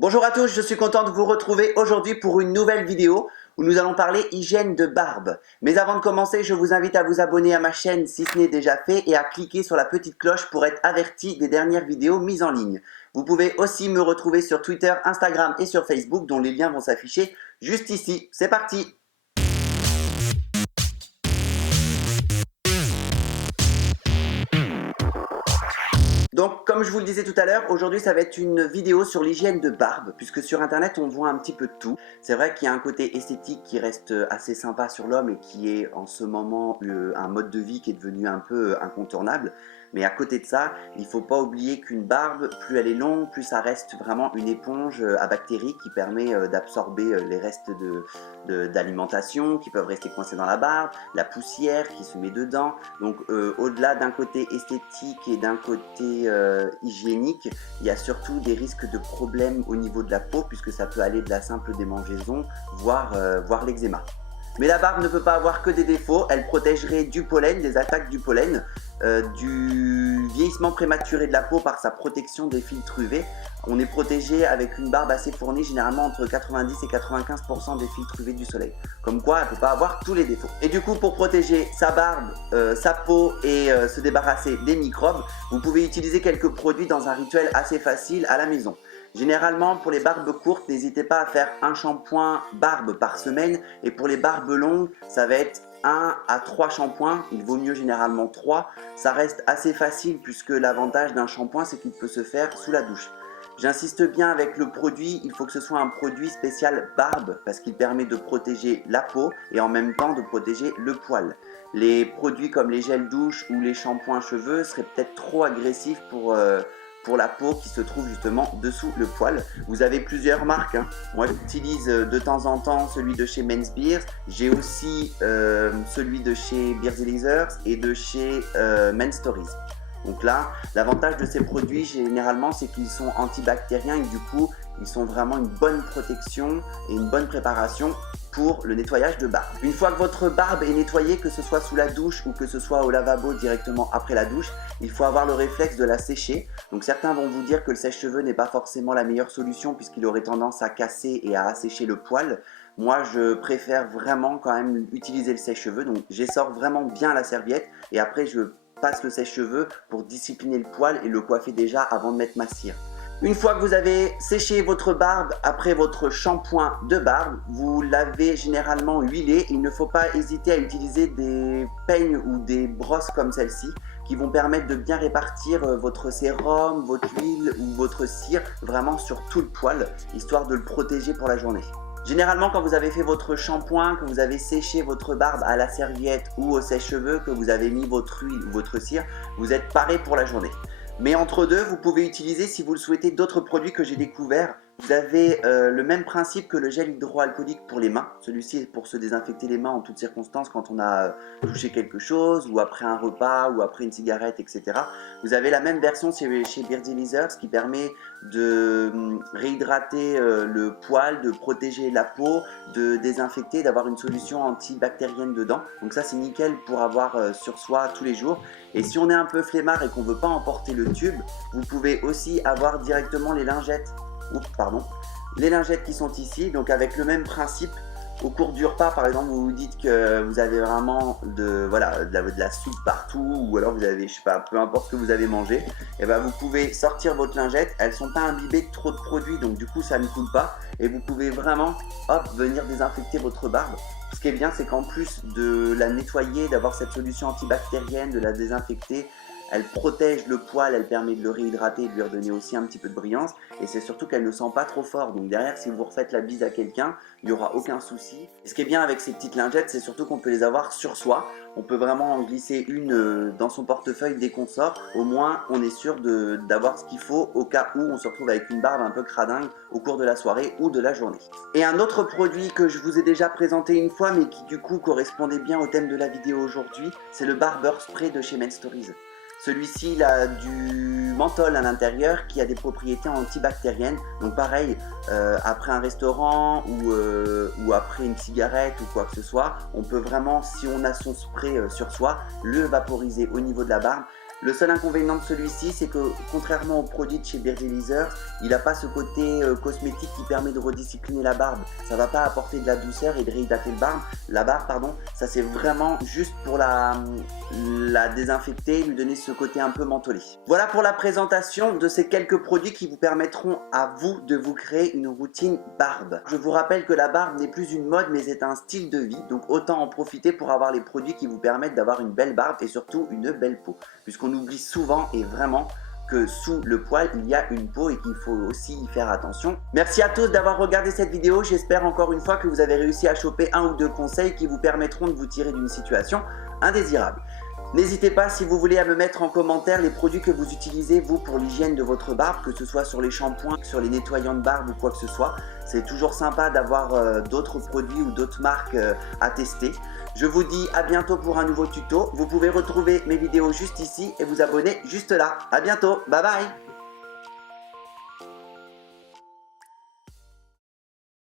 Bonjour à tous, je suis content de vous retrouver aujourd'hui pour une nouvelle vidéo où nous allons parler hygiène de barbe. Mais avant de commencer, je vous invite à vous abonner à ma chaîne si ce n'est déjà fait et à cliquer sur la petite cloche pour être averti des dernières vidéos mises en ligne. Vous pouvez aussi me retrouver sur Twitter, Instagram et sur Facebook dont les liens vont s'afficher juste ici. C'est parti! Donc, comme je vous le disais tout à l'heure, aujourd'hui ça va être une vidéo sur l'hygiène de barbe, puisque sur internet on voit un petit peu de tout. C'est vrai qu'il y a un côté esthétique qui reste assez sympa sur l'homme et qui est en ce moment un mode de vie qui est devenu un peu incontournable. Mais à côté de ça, il ne faut pas oublier qu'une barbe, plus elle est longue, plus ça reste vraiment une éponge à bactéries qui permet d'absorber les restes d'alimentation qui peuvent rester coincés dans la barbe, la poussière qui se met dedans. Donc au-delà d'un côté esthétique et d'un côté hygiénique, il y a surtout des risques de problèmes au niveau de la peau puisque ça peut aller de la simple démangeaison voire l'eczéma. Mais la barbe ne peut pas avoir que des défauts, elle protégerait du pollen, des attaques du pollen, du vieillissement prématuré de la peau par sa protection des filtres UV. On est protégé avec une barbe assez fournie, généralement entre 90 et 95% des filtres UV du soleil. Comme quoi, elle ne peut pas avoir tous les défauts. Et du coup, pour protéger sa barbe, sa peau et se débarrasser des microbes, vous pouvez utiliser quelques produits dans un rituel assez facile à la maison. Généralement, pour les barbes courtes, n'hésitez pas à faire un shampoing barbe par semaine. Et pour les barbes longues, ça va être 1 à 3 shampoings. Il vaut mieux généralement 3. Ça reste assez facile puisque l'avantage d'un shampoing, c'est qu'il peut se faire sous la douche. J'insiste bien avec le produit, il faut que ce soit un produit spécial barbe parce qu'il permet de protéger la peau et en même temps de protéger le poil. Les produits comme les gels douche ou les shampoings cheveux seraient peut-être trop agressifs pour la peau qui se trouve justement dessous le poil. Vous avez plusieurs marques, hein. Moi j'utilise de temps en temps celui de chez Men's Beers, j'ai aussi celui de chez Beers Lasers et de chez Men's Stories. Donc là, l'avantage de ces produits généralement c'est qu'ils sont antibactériens et du coup ils sont vraiment une bonne protection et une bonne préparation pour le nettoyage de barbe. Une fois que votre barbe est nettoyée, que ce soit sous la douche ou que ce soit au lavabo directement après la douche, il faut avoir le réflexe de la sécher. Donc certains vont vous dire que le sèche-cheveux n'est pas forcément la meilleure solution puisqu'il aurait tendance à casser et à assécher le poil. Moi je préfère vraiment quand même utiliser le sèche-cheveux, donc j'essore vraiment bien la serviette et après je passe le sèche-cheveux pour discipliner le poil et le coiffer déjà avant de mettre ma cire. Une fois que vous avez séché votre barbe après votre shampoing de barbe, vous l'avez généralement huilé. Il ne faut pas hésiter à utiliser des peignes ou des brosses comme celle-ci qui vont permettre de bien répartir votre sérum, votre huile ou votre cire vraiment sur tout le poil, histoire de le protéger pour la journée. Généralement, quand vous avez fait votre shampoing, que vous avez séché votre barbe à la serviette ou au sèche-cheveux, que vous avez mis votre huile ou votre cire, vous êtes paré pour la journée. Mais entre deux, vous pouvez utiliser, si vous le souhaitez, d'autres produits que j'ai découverts. Vous avez le même principe que le gel hydroalcoolique pour les mains. Celui-ci est pour se désinfecter les mains en toutes circonstances quand on a touché quelque chose, ou après un repas, ou après une cigarette, etc. Vous avez la même version chez Beers Lasers qui permet de réhydrater le poil, de protéger la peau, de désinfecter, d'avoir une solution antibactérienne dedans. Donc ça c'est nickel pour avoir sur soi tous les jours. Et si on est un peu flemmard et qu'on ne veut pas emporter le tube, vous pouvez aussi avoir directement les lingettes. Oups, pardon. Les lingettes qui sont ici, donc avec le même principe. Au cours du repas, par exemple, vous vous dites que vous avez vraiment de la soupe partout, ou alors vous avez, je sais pas, peu importe ce que vous avez mangé, et ben vous pouvez sortir votre lingette. Elles sont pas imbibées de trop de produits, donc du coup ça ne coule pas, et vous pouvez vraiment, hop, venir désinfecter votre barbe. Ce qui est bien, c'est qu'en plus de la nettoyer, d'avoir cette solution antibactérienne, de la désinfecter, elle protège le poil, elle permet de le réhydrater et de lui redonner aussi un petit peu de brillance. Et c'est surtout qu'elle ne sent pas trop fort. Donc derrière, si vous refaites la bise à quelqu'un, il n'y aura aucun souci. Et ce qui est bien avec ces petites lingettes, c'est surtout qu'on peut les avoir sur soi. On peut vraiment en glisser une dans son portefeuille dès qu'on sort. Au moins, on est sûr d'avoir ce qu'il faut au cas où on se retrouve avec une barbe un peu cradingue au cours de la soirée ou de la journée. Et un autre produit que je vous ai déjà présenté une fois, mais qui du coup correspondait bien au thème de la vidéo aujourd'hui, c'est le Barber Spray de chez Men's Stories. Celui-ci, il a du menthol à l'intérieur qui a des propriétés antibactériennes. Donc pareil, après un restaurant ou après une cigarette ou quoi que ce soit, on peut vraiment, si on a son spray sur soi, le vaporiser au niveau de la barbe. Le seul inconvénient de celui-ci, c'est que contrairement au produit de chez Burgerlizer, il n'a pas ce côté cosmétique qui permet de rediscipliner la barbe. Ça va pas apporter de la douceur et de réhydrater la barbe, pardon. Ça c'est vraiment juste pour la désinfecter, lui donner ce côté un peu mentholé. Voilà pour la présentation de ces quelques produits qui vous permettront à vous de vous créer une routine barbe. Je vous rappelle que la barbe n'est plus une mode mais c'est un style de vie, donc autant en profiter pour avoir les produits qui vous permettent d'avoir une belle barbe et surtout une belle peau. Puisqu'on oublie souvent et vraiment que sous le poil il y a une peau et qu'il faut aussi y faire attention. Merci à tous d'avoir regardé cette vidéo, j'espère encore une fois que vous avez réussi à choper un ou deux conseils qui vous permettront de vous tirer d'une situation indésirable. N'hésitez pas si vous voulez à me mettre en commentaire les produits que vous utilisez vous pour l'hygiène de votre barbe, que ce soit sur les shampoings, sur les nettoyants de barbe ou quoi que ce soit. C'est toujours sympa d'avoir d'autres produits ou d'autres marques à tester. Je vous dis à bientôt pour un nouveau tuto. Vous pouvez retrouver mes vidéos juste ici et vous abonner juste là. À bientôt, bye bye.